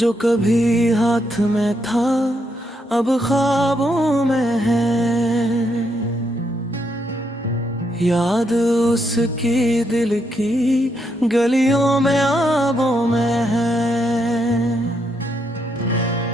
जो कभी हाथ में था अब ख्वाबों में है, याद उसकी दिल की गलियों में आबों में है।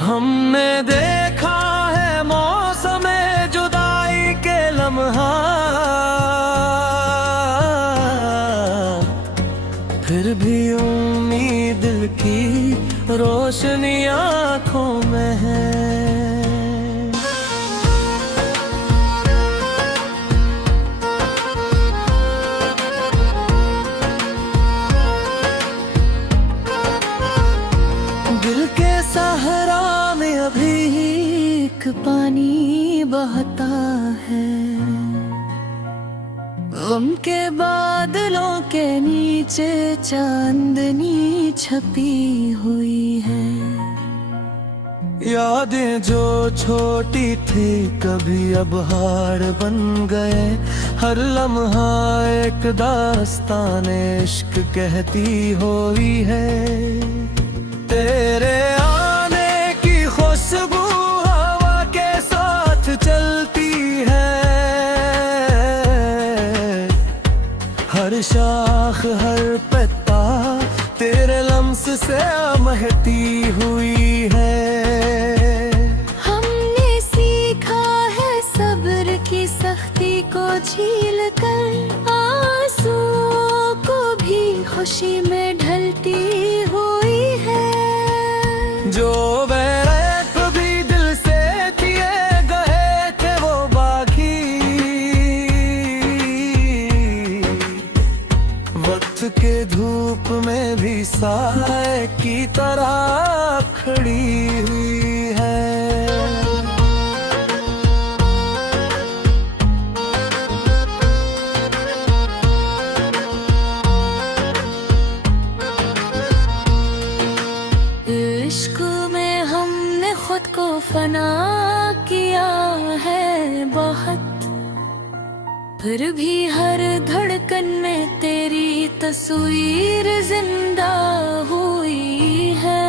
हमने देखा है मौसमे जुदाई के लम्हा, फिर भी उम्मीद दिल की रोशनी आँखों में है। दिल के सहारा में अभी एक पानी बहता है, गम के बादलों के नीचे चांदनी छपी हुई है। यादें जो छोटी थी कभी अब हार बन गए, हर लम्हा एक दास्ताने इश्क कहती हुई है। तेरे आने की खुशबू हवा के साथ चलती है, हर शाख हर पत्ता तेरे लम्स से महकती हुई है। हमने सीखा है सब्र की सख्ती को झील कर, आंसुओं को भी खुशी में ढलती हुई है। जो बैरक भी दिल से किए गए थे वो बाकी, वक्त के धूप में भी साए की तरह खड़ी हुई है। इश्क में हमने खुद को फना किया है बहुत, फिर भी हर धड़कन में तेरी तस्वीर जिंदा हुई है।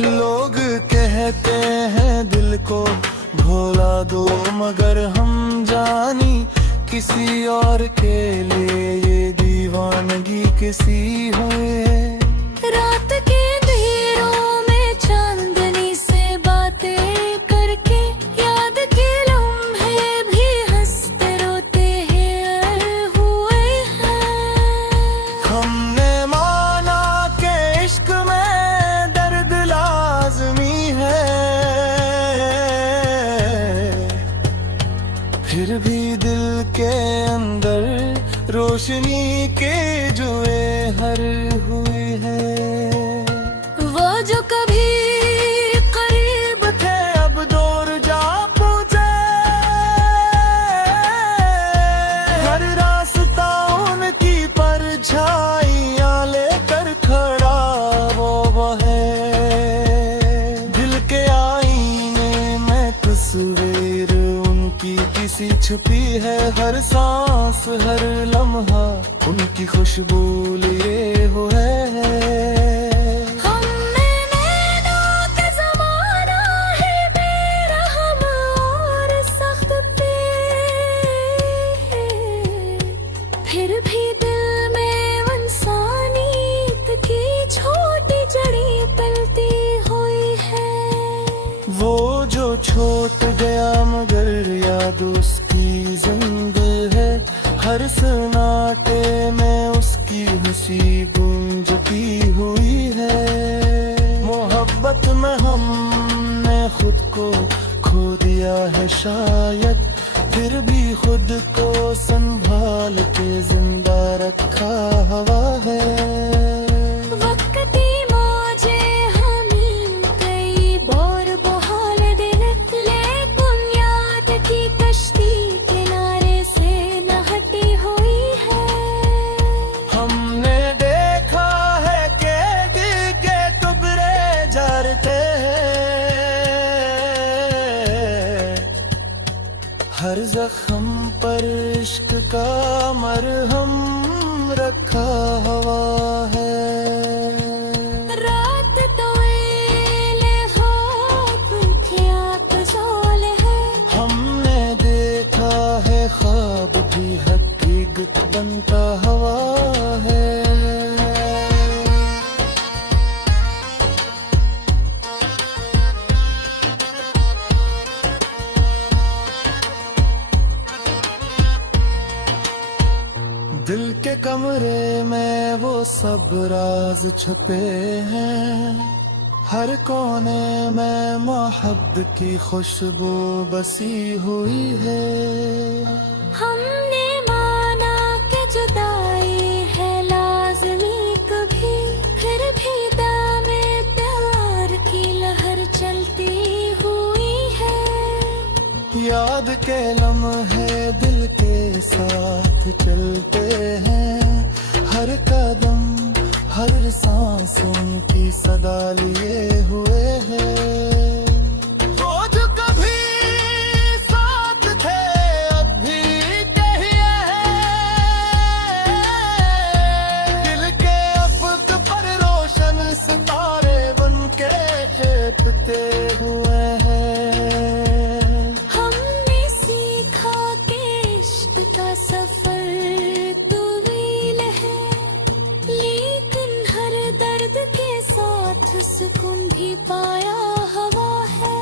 लोग कहते हैं दिल को भुला दो, मगर हम जानी किसी और के लिए ये दीवानगी किसी हुई है। रात के अंधेरों में चांदनी से बातें करके, याद के लम्हे भी हंसते रोते हैं हुए हैं। हमने माना कि इश्क में दर्द लाज़मी है, फिर भी दिल के अंदर रोशनी के जुए हर हुए हैं। वो जो कभी करीब थे अब दूर जा पहुंचे, हर रास्ता उनकी परछाइयां लेकर खड़ा वो है। दिल के आईने में तस्वीर उनकी किसी छुपी है, हर सांस हर लम्हा उनकी खुशबू लिए हुए है। हमने नैनों के ज़माना है बेरहम और सख्त पे, फिर भी दिल में इंसानियत की छोटी जड़ी पलती हुई है। वो जो छूट गया मगर याद उसकी जिंदा है, हर सन्नाटे में उसकी हंसी गूंजती हुई है। मोहब्बत में हमने खुद को खो दिया है शायद, फिर भी खुद को संभाल के जिंदा रखा हुआ है। वक्ती मौजे हमें कई बार बहाल दिल, लेकिन याद की कश्ती किनारे से न हटी हुई है। हमने देखा है कि दिल के टुकड़े जलते हैं, हर जख्म पर इश्क का मरहम रखा हुआ है। रात तो दिल के कमरे में वो सब राज छुपे हैं, हर कोने में मोहब्बत की खुशबू बसी हुई है। हमने माना कि जुदाई है लाज़मी कभी, फिर भी दामे प्यार की लहर चलती हुई है। याद के लम्हे दिल के साथ चलते हैं, हर कदम हर सांसों की सदा लिए हुए हैं। वो जो कभी साथ थे अब भी कहिए हैं, दिल के अफक पर रोशन सितारे बन के छिपते हुए हैं। हमने सीखा कि इश्क का सफर तवील है, लेकिन हर दर्द के साथ सुकून भी पाया हवा है।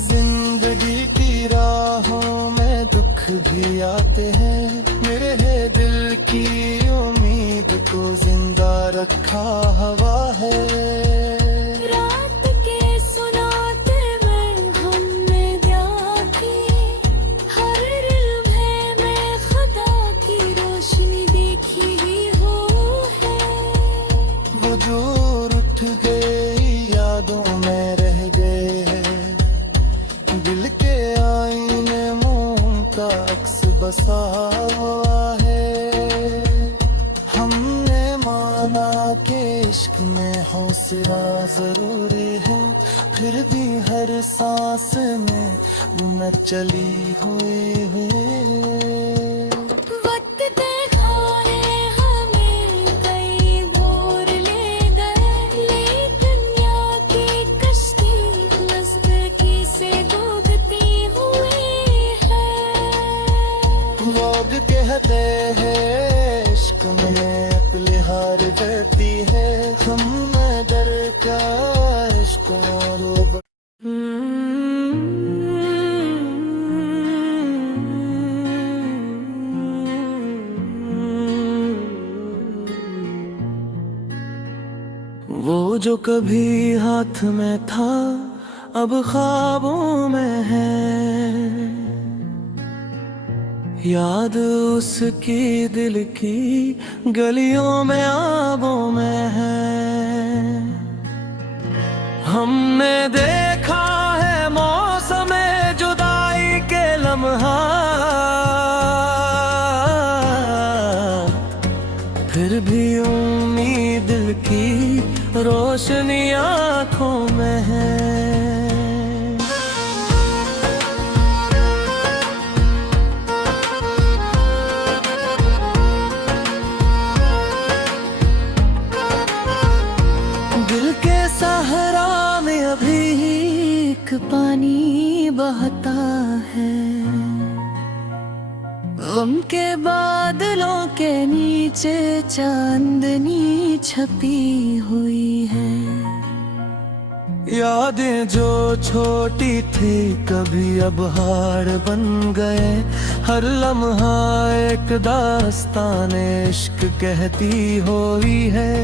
जिंदगी की राहों में दुख भी आते हैं, मेरे दिल की उम्मीद को जिंदा रखा हवा है। रात के सुनाते में हमने दिया की, हर लम्हे में खुदा की रोशनी देखी ही हो है। वजूद उठ गए यादों में रह गए हैं, दिल के आईने मोम का अक्स बसा हुआ है। हमने माना कि इश्क में हौसला जरूरी है, फिर भी हर सांस में न चली हुई है। वक्त दिखाए हमें कई भोर ले गए, लेकिन यहाँ की कश्ती नज़दीकी से डूबती हुई है। लोग कहते हैं इश्क में अक्ल हार जाती है, हम डर का इश्क और वो जो कभी हाथ में था अब ख्वाबों में है, याद उसकी दिल की गलियों में आबों में है। हमने देखा है मौसम जुदाई के लम्हा, फिर भी उम्मीद दिल की रोशनी आँखों में है। दिल के सहारा में अभी एक पानी बहता है, गम के बादलों के नीचे चांदनी छपी हुई है। यादें जो छोटी थी कभी अब हार बन गए, हर लम्हा एक दास्तान इश्क कहती हुई है।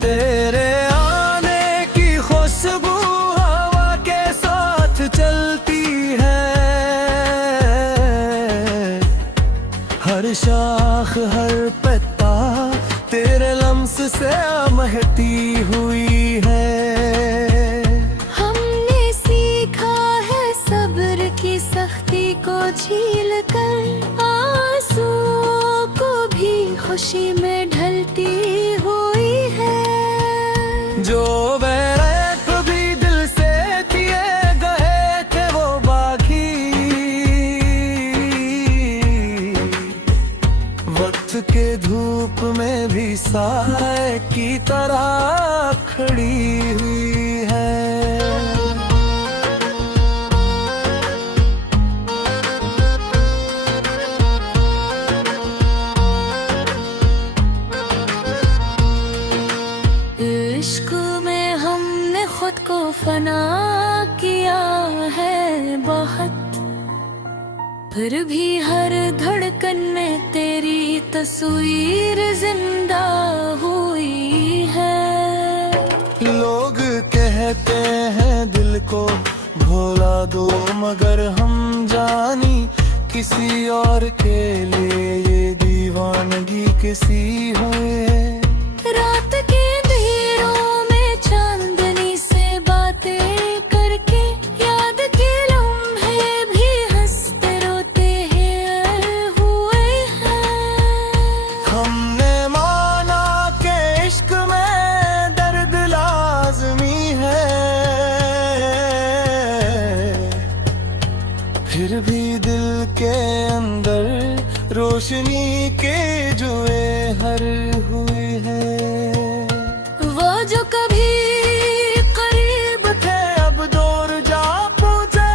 तेरे आने की खुशबू हवा के साथ चलती है, हर शाख हर पत्ता तेरे लम्स से महती हुई है। हमने सीखा है सब्र की सख्ती को झील कर, आंसुओं को भी खुशी में ढलती हुई है। जो बैरक भी दिल से किए गए थे वो बाकी, वक्त के धूप में भी साए की तरह खड़ी हुई है। इश्क में हमने खुद को फना किया है बहुत, फिर भी हर धड़कन में तेरी तस्वीर जिंदा हुई है। लोग कहते हैं दिल को भुला दो, मगर हम जानी किसी और के लिए ये दीवानगी किसी है। रात के अंधेरों में चांदनी से बातें करके याद के लम्हे भी हंसते रोते हैं हुए हैं। हमने माना कि इश्क में दर्द लाज़मी है, फिर भी दिल के अंदर रोशनी के जुए हर हुए हैं। वो जो कभी करीब थे अब दूर जा पहुंचे,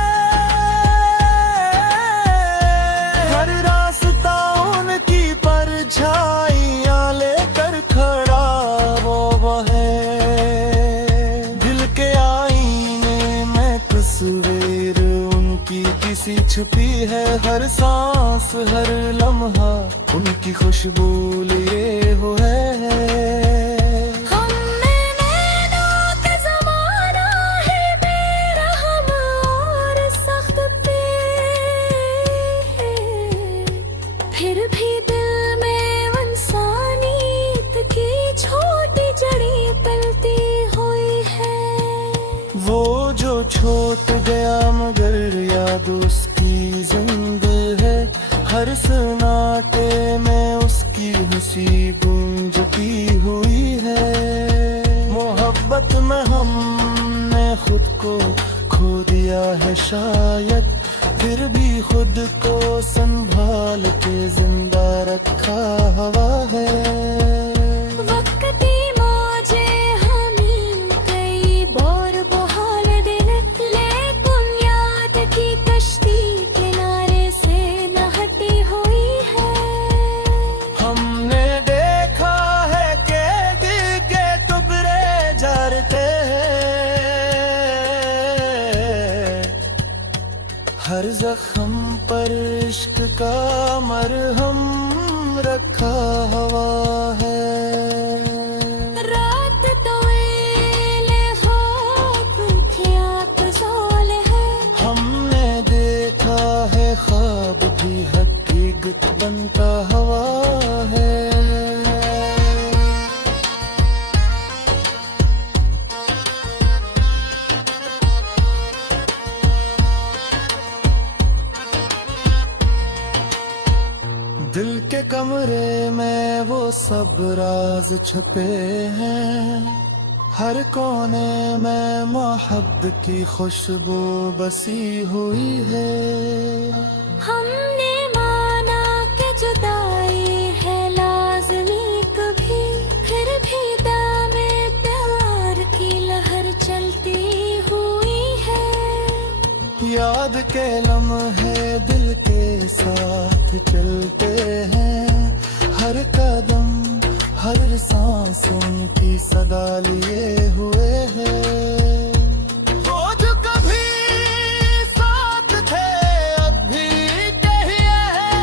हर रास्ता उनकी परछाइयां लेकर खड़ा वो है। दिल के आईने में तस्वीर उनकी किसी छुपी है, हर सांस हर लम्हा उनकी खुशबू लिए हुए है। हमने नैनों के ज़माना है बेरहम और सख्त पे, फिर भी दिल में इंसानियत की छोटी जड़ी पलती हुई है। वो जो छूट गया मगर याद उसकी जिंदा है, हर सन्नाटे में उसकी हंसी गूंजती हुई है। मोहब्बत में हमने खुद को खो दिया है शायद, फिर भी खुद को संभाल के जिंदा रखा हुआ है। वक्ती मौजे हमें कई बार बहाल दिल, लेकिन याद की कश्ती किनारे से न हटी हुई है। हमने देखा है कि दिल के टुकड़े झरते हैं, हर जख्म पर इश्क का मरहम रखा हुआ है। रात तो एले ख्वाब ख्यात ज़ोल है, हमने देखा है ख्वाब भी हकीकत बनता हुआ है। दिल के कमरे में वो सब राज छुपे हैं, हर कोने में मोहब्बत की खुशबू बसी हुई है। हमने माना कि जुदाई है लाज़मी कभी, फिर भी दामे प्यार की लहर चलती हुई है। याद के लम्हे दिल के साथ चलते हैं, हर कदम हर सांसों की सदा लिए हुए हैं। वो जो कभी साथ थे अब भी कहिए हैं,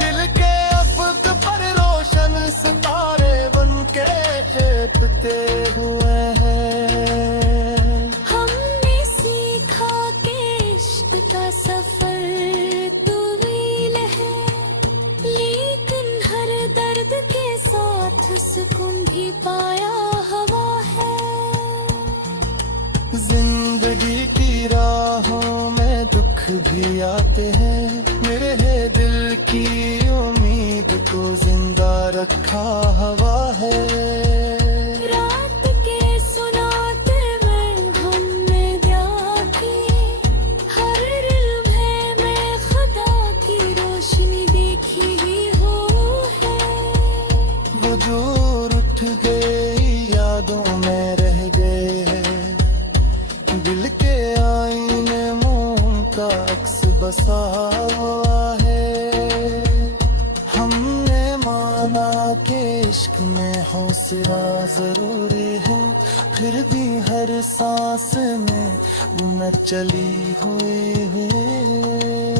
दिल के अफक पर रोशन सितारे बन के छिपते हुए हैं। हमने सीखा कि इश्क का सफर तवील है, लेकिन हर दर्द के साथ सुकून भी पाया हुआ है। जिंदगी की राहों में दुख भी आते हैं, मेरे दिल की उम्मीद को जिंदा रखा हुआ है। रात के सुनाते में हमने देखी, हर लम्हे में खुदा की रोशनी देखी ही हो है। वजूद उठ गए यादों में रह गए हैं, दिल के आईने मुंह का अक्स बसा हुआ है। हमने माना कि इश्क में हौसला जरूरी है, फिर भी हर सांस में न चली हुई है।